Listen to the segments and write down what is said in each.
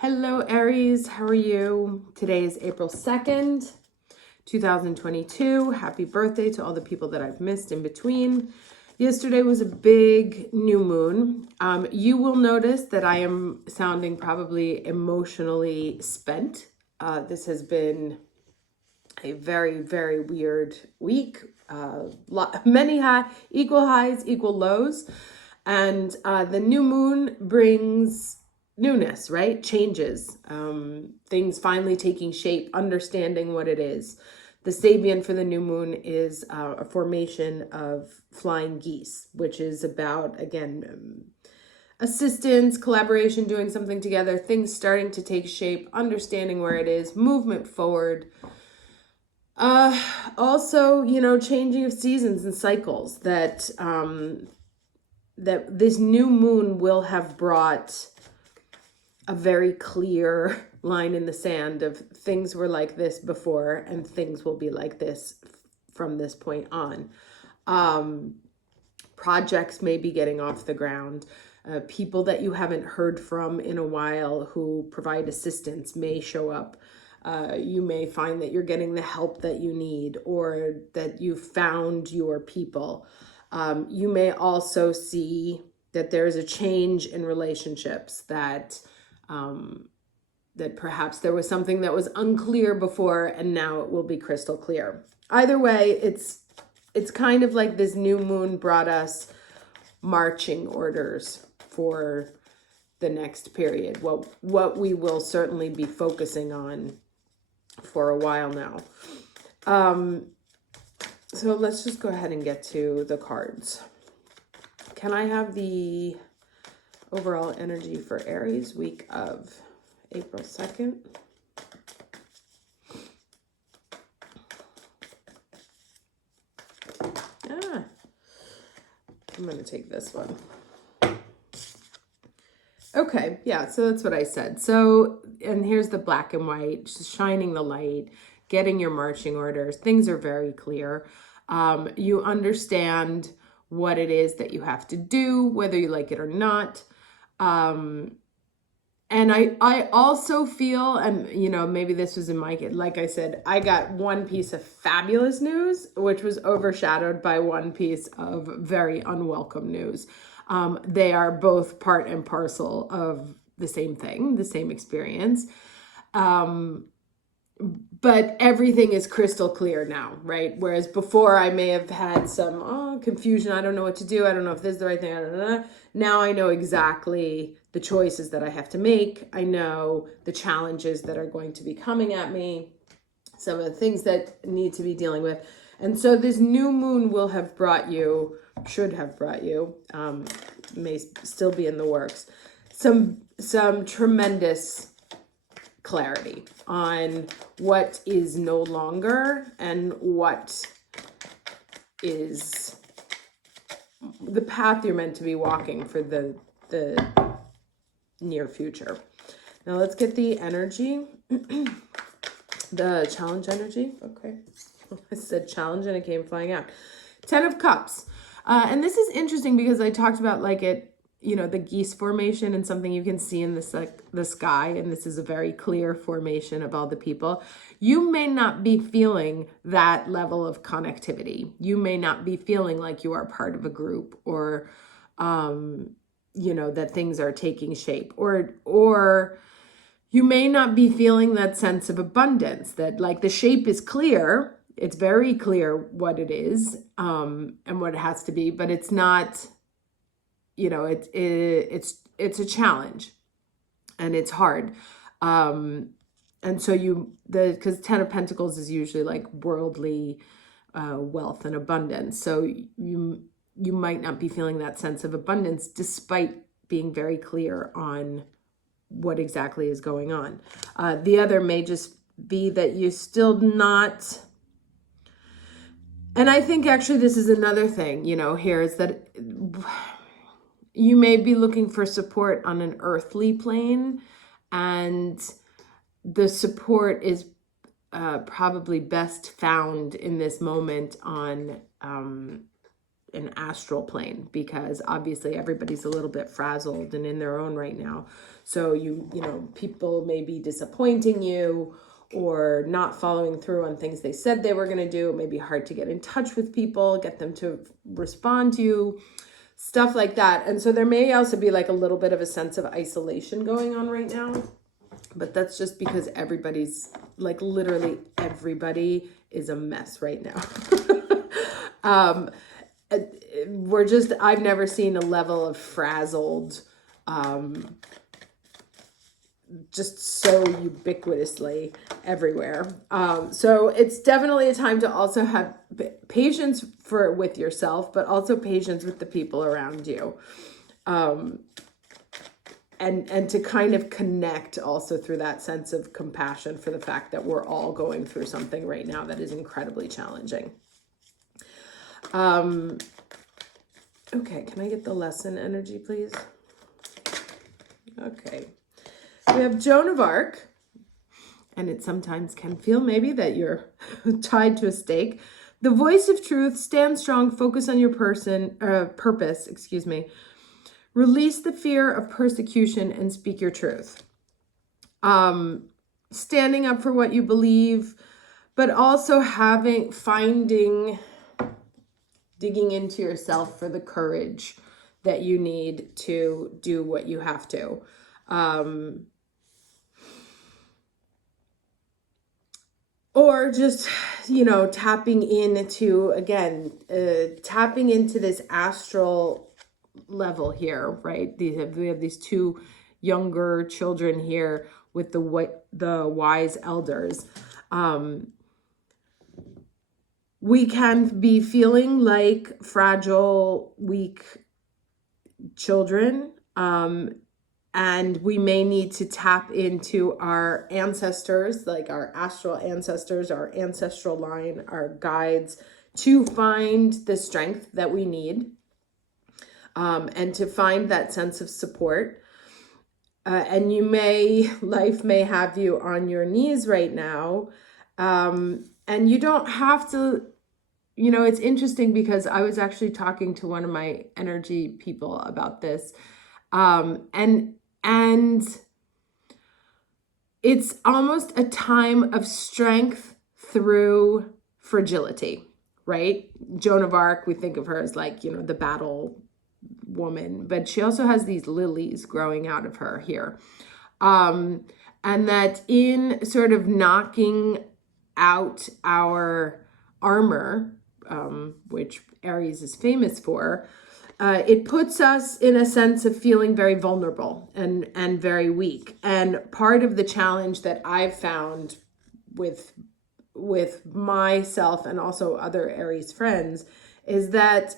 Hello, Aries. How are you? Today is April 2nd, 2022. Happy birthday to all the people that I've missed in between. Yesterday was a big new moon. You will notice that I am sounding probably emotionally spent. This has been a very, very weird week. Many equal highs, equal lows. And the new moon brings newness, right? Changes, things finally taking shape, understanding what it is. The Sabian for the new moon is a formation of flying geese, which is about, again, assistance, collaboration, doing something together, things starting to take shape, understanding where it is, movement forward. Also, changing of seasons and cycles that this new moon will have brought a very clear line in the sand of things were like this before and things will be like this from this point on. Projects may be getting off the ground. People that you haven't heard from in a while who provide assistance may show up. You may find that you're getting the help that you need or that you found your people. You may also see that there's a change in relationships, that perhaps there was something that was unclear before and now it will be crystal clear. Either way, it's kind of like this new moon brought us marching orders for the next period. What we will certainly be focusing on for a while now. So let's just go ahead and get to the cards. Can I have the overall energy for Aries week of April 2nd? I'm going to take this one. Okay, yeah, so that's what I said. So, and here's the black and white, just shining the light, getting your marching orders. Things are very clear. You understand what it is that you have to do, whether you like it or not. And I also feel, and maybe this was in my kid, like I said, I got one piece of fabulous news, which was overshadowed by one piece of very unwelcome news. They are both part and parcel of the same thing, the same experience. But everything is crystal clear now, right? Whereas before I may have had some confusion. I don't know what to do. I don't know if this is the right thing. I don't know. Now I know exactly the choices that I have to make. I know the challenges that are going to be coming at me, some of the things that need to be dealing with. And so this new moon will have brought you, should have brought you, may still be in the works, some tremendous clarity on what is no longer and what is the path you're meant to be walking for the near future. Now let's get the energy, the challenge energy. Okay, I said challenge and it came flying out. 10 of Cups. And this is interesting because I talked about the geese formation and something you can see in the sky. And this is a very clear formation of all the people. You may not be feeling that level of connectivity. You may not be feeling like you are part of a group or, that things are taking shape or you may not be feeling that sense of abundance, that like the shape is clear. It's very clear what it is, and what it has to be, but it's not, it's a challenge and it's hard. And so because 10 of Pentacles is usually like worldly wealth and abundance. So you might not be feeling that sense of abundance despite being very clear on what exactly is going on. The other may just be that you're still not. And I think actually this is another thing, here is that you may be looking for support on an earthly plane, and the support is probably best found in this moment on an astral plane, because obviously everybody's a little bit frazzled and in their own right now. So you know, people may be disappointing you or not following through on things they said they were going to do. It may be hard to get in touch with people, get them to respond to you, stuff like that. And so there may also be like a little bit of a sense of isolation going on right now. But that's just because everybody's, like, literally everybody is a mess right now. I've never seen a level of frazzled, just so ubiquitously everywhere. So it's definitely a time to also have patience with yourself, but also patience with the people around you. And to kind of connect also through that sense of compassion for the fact that we're all going through something right now that is incredibly challenging. Okay, can I get the lesson energy, please? Okay. We have Joan of Arc, and it sometimes can feel maybe that you're tied to a stake. The voice of truth, stand strong, focus on your purpose, Release the fear of persecution and speak your truth. Standing up for what you believe, but also digging into yourself for the courage that you need to do what you have to. Or just, you know, tapping into this astral level here, right? We have these two younger children here with the wise elders. We can be feeling like fragile, weak children, and we may need to tap into our ancestors, like our astral ancestors, our ancestral line, our guides, to find the strength that we need. And to find that sense of support. And life may have you on your knees right now. And you don't have to, you know, it's interesting because I was actually talking to one of my energy people about this. And it's almost a time of strength through fragility, right? Joan of Arc, we think of her as like, you know, the battle woman, but she also has these lilies growing out of her here. And that in sort of knocking out our armor, which Aries is famous for, it puts us in a sense of feeling very vulnerable and very weak. And part of the challenge that I've found with myself and also other Aries friends is that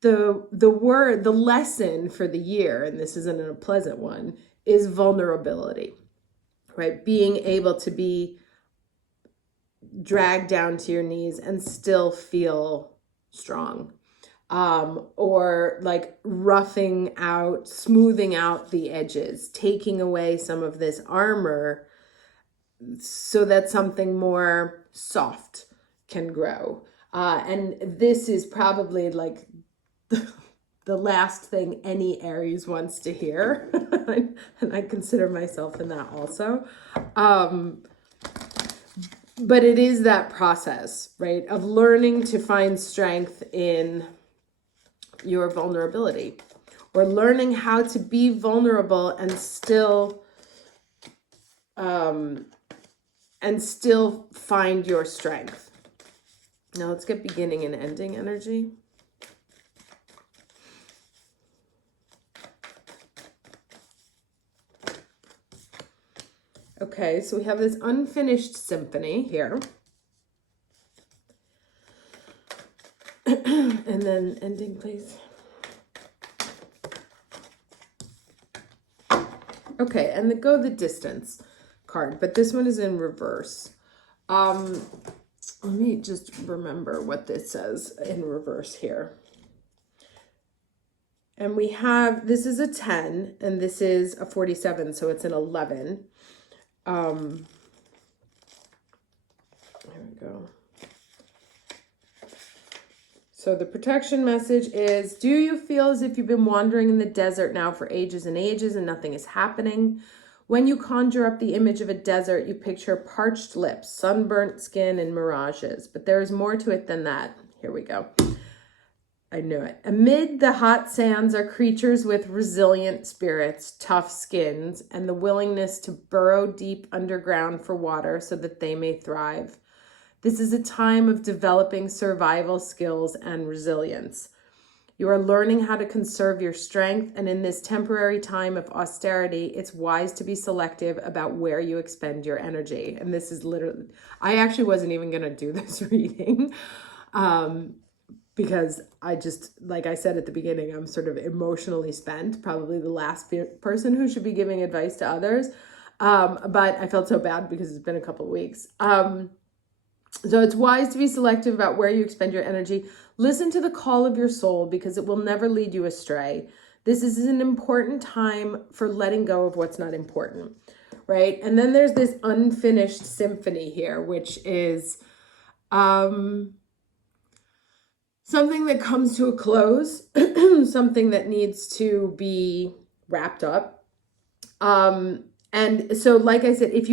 the lesson for the year, and this isn't a pleasant one, is vulnerability, right? Being able to be dragged down to your knees and still feel strong. Or like smoothing out the edges, taking away some of this armor so that something more soft can grow. And this is probably like the last thing any Aries wants to hear. And I consider myself in that also. But it is that process, right, of learning to find strength in your vulnerability, or learning how to be vulnerable and still find your strength. Now let's get beginning and ending energy. Okay, so we have this unfinished symphony here. And then ending, please. Okay, and go the distance card, but this one is in reverse. Let me just remember what this says in reverse here. And we have, this is a 10, and this is a 47, so it's an 11. There we go. So the protection message is, do you feel as if you've been wandering in the desert now for ages and ages and nothing is happening? When you conjure up the image of a desert, you picture parched lips, sunburnt skin, and mirages. But there is more to it than that. Here we go. I knew it. Amid the hot sands are creatures with resilient spirits, tough skins, and the willingness to burrow deep underground for water so that they may thrive. This is a time of developing survival skills and resilience. You are learning how to conserve your strength, and in this temporary time of austerity, it's wise to be selective about where you expend your energy. And this is literally, I actually wasn't even going to do this reading because I just, like I said at the beginning, I'm sort of emotionally spent, probably the last person who should be giving advice to others. But I felt so bad because it's been a couple of weeks. So it's wise to be selective about where you expend your energy. Listen to the call of your soul because it will never lead you astray. This is an important time for letting go of what's not important, right? And then there's this unfinished symphony here, which is something that comes to a close, something that needs to be wrapped up. And so, like I said, if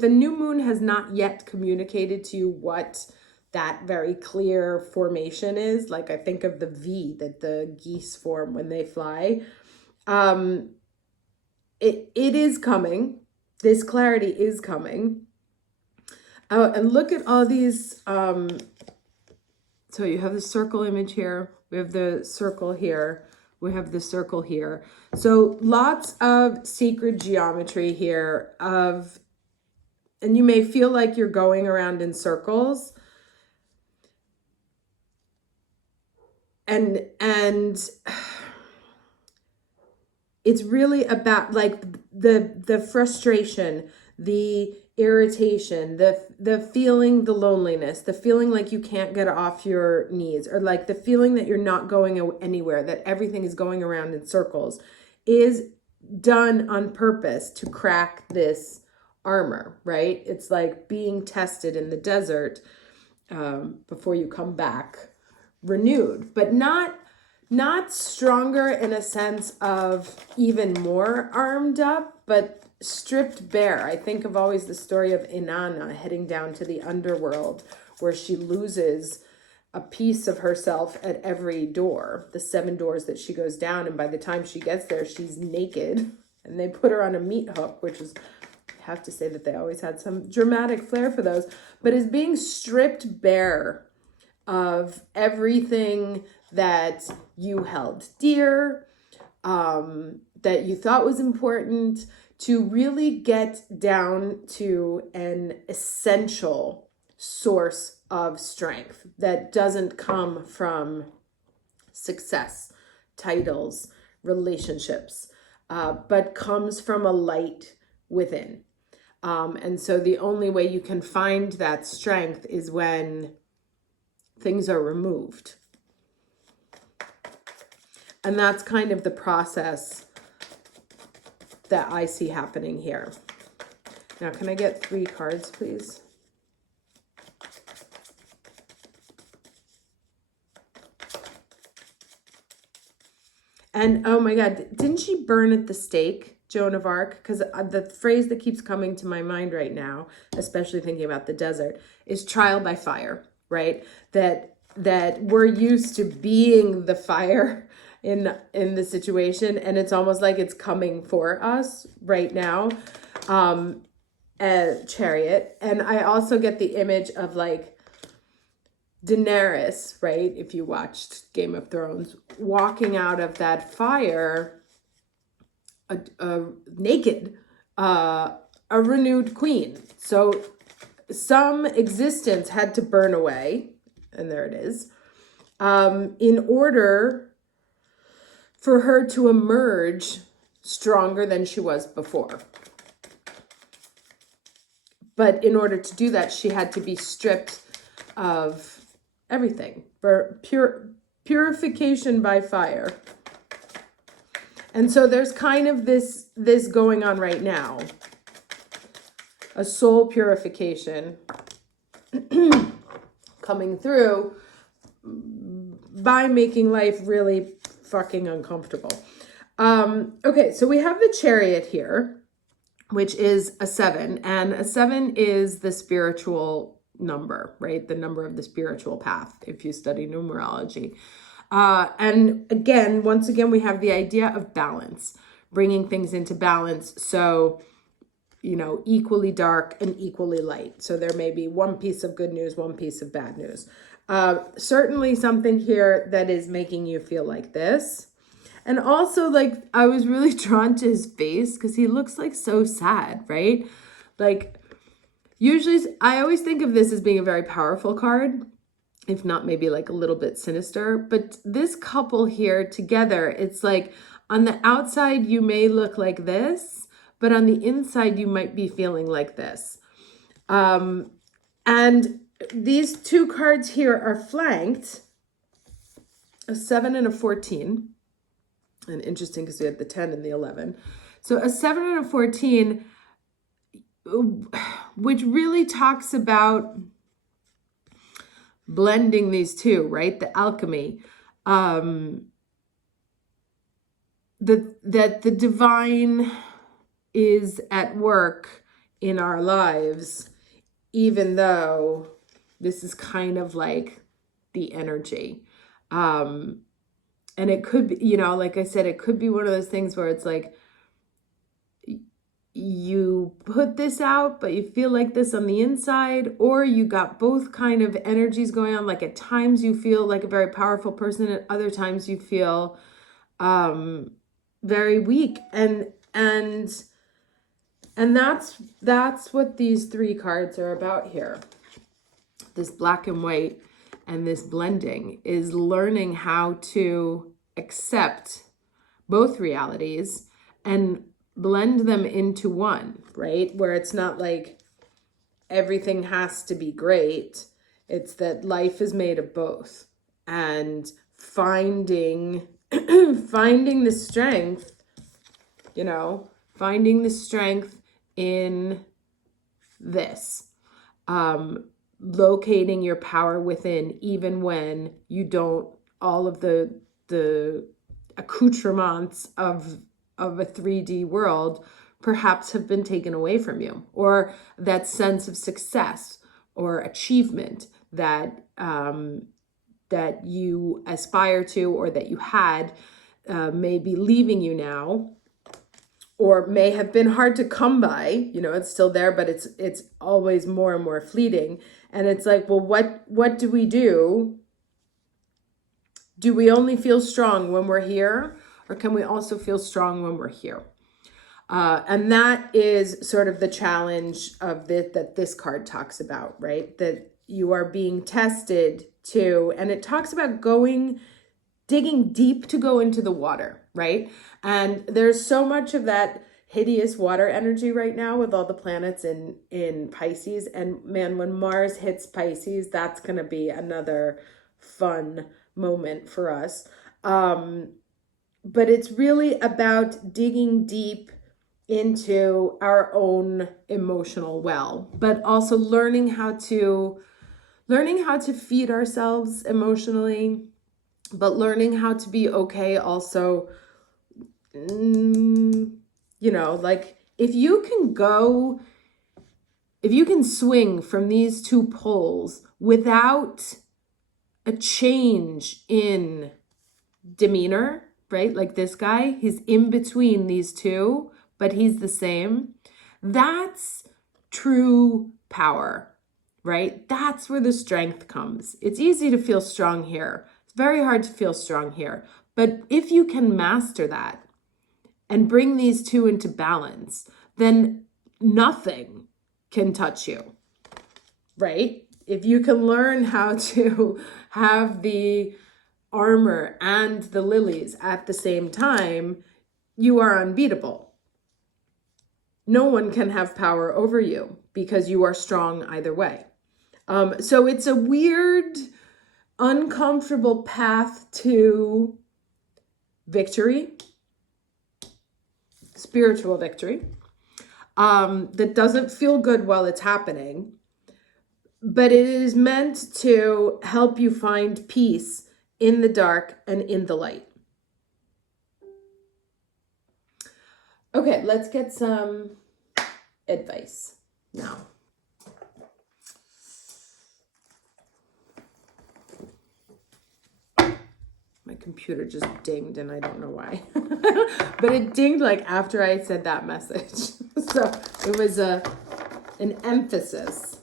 the new moon has not yet communicated to you what that very clear formation is, like I think of the V that the geese form when they fly, it is coming. This clarity is coming. And look at all these. So you have the circle image here. We have the circle here. We have the circle here. So lots of sacred geometry here and you may feel like you're going around in circles. And it's really about like the frustration, the irritation, the feeling, the loneliness, the feeling like you can't get off your knees, or like the feeling that you're not going anywhere, that everything is going around in circles, is done on purpose to crack this armor, right? It's like being tested in the desert before you come back renewed, but not stronger in a sense of even more armed up, but stripped bare. I think of always the story of Inanna heading down to the underworld, where she loses a piece of herself at every door, the 7 doors that she goes down. And by the time she gets there, she's naked, and they put her on a meat hook, which is, I have to say that they always had some dramatic flair for those, but is being stripped bare of everything that you held dear, that you thought was important, to really get down to an essential source of strength that doesn't come from success, titles, relationships, but comes from a light within. And so the only way you can find that strength is when things are removed. And that's kind of the process that I see happening here. Now, can I get 3 cards, please? And oh my God, didn't she burn at the stake, Joan of Arc? Because the phrase that keeps coming to my mind right now, especially thinking about the desert, is trial by fire, right? That we're used to being the fire in the situation, and it's almost like it's coming for us right now. Chariot. And I also get the image of like Daenerys, right? If you watched Game of Thrones, walking out of that fire naked, a renewed queen. So some existence had to burn away, and there it is, in order for her to emerge stronger than she was before. But in order to do that, she had to be stripped of everything, for purification by fire. And so there's kind of this going on right now, a soul purification coming through by making life really fucking uncomfortable. Okay, so we have the chariot here, which is a 7, and a 7 is the spiritual number, right? The number of the spiritual path, if you study numerology. And again, once again, we have the idea of balance, bringing things into balance. So, you know, equally dark and equally light. So there may be one piece of good news, one piece of bad news. Certainly something here that is making you feel like this. And also, like, I was really drawn to his face because he looks like so sad, right? Like, usually I always think of this as being a very powerful card, if not maybe like a little bit sinister. But this couple here together, it's like on the outside, you may look like this, but on the inside, you might be feeling like this. And these two cards here are flanked, a 7 and a 14. And interesting because we had the 10 and the 11. So a 7 and a 14, which really talks about blending these two, right? The alchemy. That the divine is at work in our lives, even though this is kind of like the energy. And it could be, you know, like I said, it could be one of those things where it's like you put this out, but you feel like this on the inside, or you got both kind of energies going on. Like at times you feel like a very powerful person, at other times you feel very weak. And that's what these three cards are about here. This black and white and this blending is learning how to accept both realities and blend them into one, right? Where it's not like everything has to be great. It's that life is made of both, and finding finding the strength, you know, finding the strength in this. Locating your power within, even when you don't, all of the accoutrements of a 3D world perhaps have been taken away from you, or that sense of success or achievement that that you aspire to or that you had may be leaving you now, or may have been hard to come by. You know, it's still there, but it's always more and more fleeting. And it's like, well, what do we do? Do we only feel strong when we're here, or can we also feel strong when we're here? And that is sort of the challenge of that this card talks about, right? That you are being tested to, and it talks about digging deep to go into the water, right? And there's so much of that hideous water energy right now with all the planets in Pisces. And man, when Mars hits Pisces, that's going to be another fun moment for us. But it's really about digging deep into our own emotional well, but also learning how to feed ourselves emotionally, but learning how to be okay also. You know, like if you can swing from these two poles without a change in demeanor, right? Like this guy, he's in between these two, but he's the same. That's true power, right? That's where the strength comes. It's easy to feel strong here. It's very hard to feel strong here. But if you can master that and bring these two into balance, then nothing can touch you, right? If you can learn how to have the armor and the lilies at the same time, you are unbeatable. No one can have power over you because you are strong either way. So it's a weird, uncomfortable path to victory, spiritual victory, that doesn't feel good while it's happening, but it is meant to help you find peace in the dark, and in the light. Okay, let's get some advice now. My computer just dinged and I don't know why. But it dinged like after I said that message. So it was an emphasis.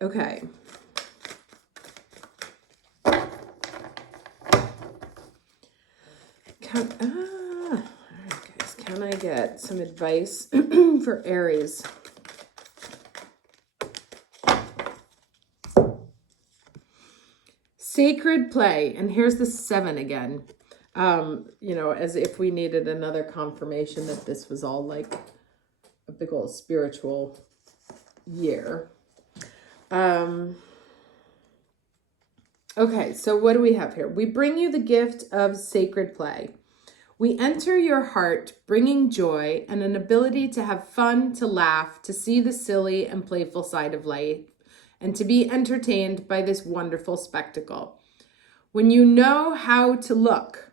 Okay. All right, guys, can I get some advice for Aries? Sacred play. And here's the 7 again. You know, as if we needed another confirmation that this was all like a big old spiritual year. Okay, so what do we have here? We bring you the gift of sacred play. We enter your heart bringing joy and an ability to have fun, to laugh, to see the silly and playful side of life, and to be entertained by this wonderful spectacle. When you know how to look,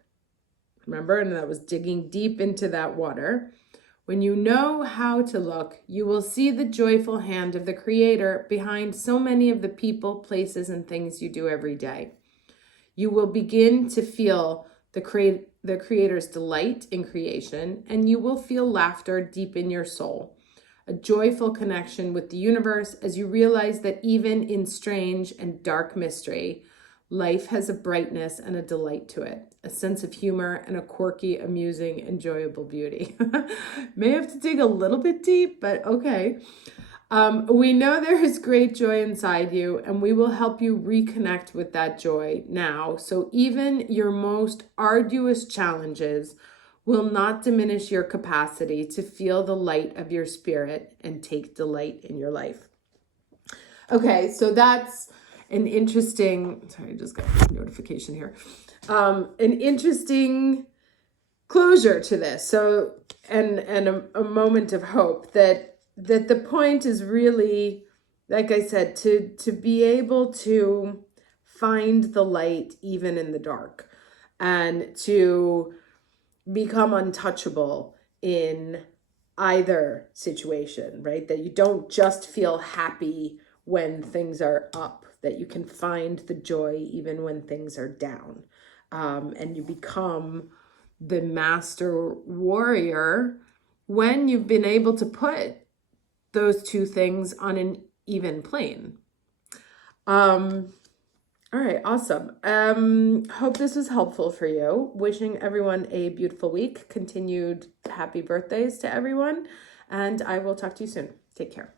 remember, and that was digging deep into that water. When you know how to look, you will see the joyful hand of the Creator behind so many of the people, places, and things you do every day. You will begin to feel the Creator's delight in creation, and you will feel laughter deep in your soul, a joyful connection with the universe as you realize that even in strange and dark mystery, life has a brightness and a delight to it, a sense of humor and a quirky, amusing, enjoyable beauty. May have to dig a little bit deep, but okay. We know there is great joy inside you, and we will help you reconnect with that joy now. So even your most arduous challenges will not diminish your capacity to feel the light of your spirit and take delight in your life. Okay, so that's an interesting, sorry, I just got a notification here. An interesting closure to this. So, and a moment of hope that the point is really, like I said, to be able to find the light even in the dark, and to become untouchable in either situation, right? That you don't just feel happy when things are up, that you can find the joy even when things are down. And you become the master warrior when you've been able to put those two things on an even plane. All right, awesome. Hope this was helpful for you. Wishing everyone a beautiful week. Continued happy birthdays to everyone. And I will talk to you soon. Take care.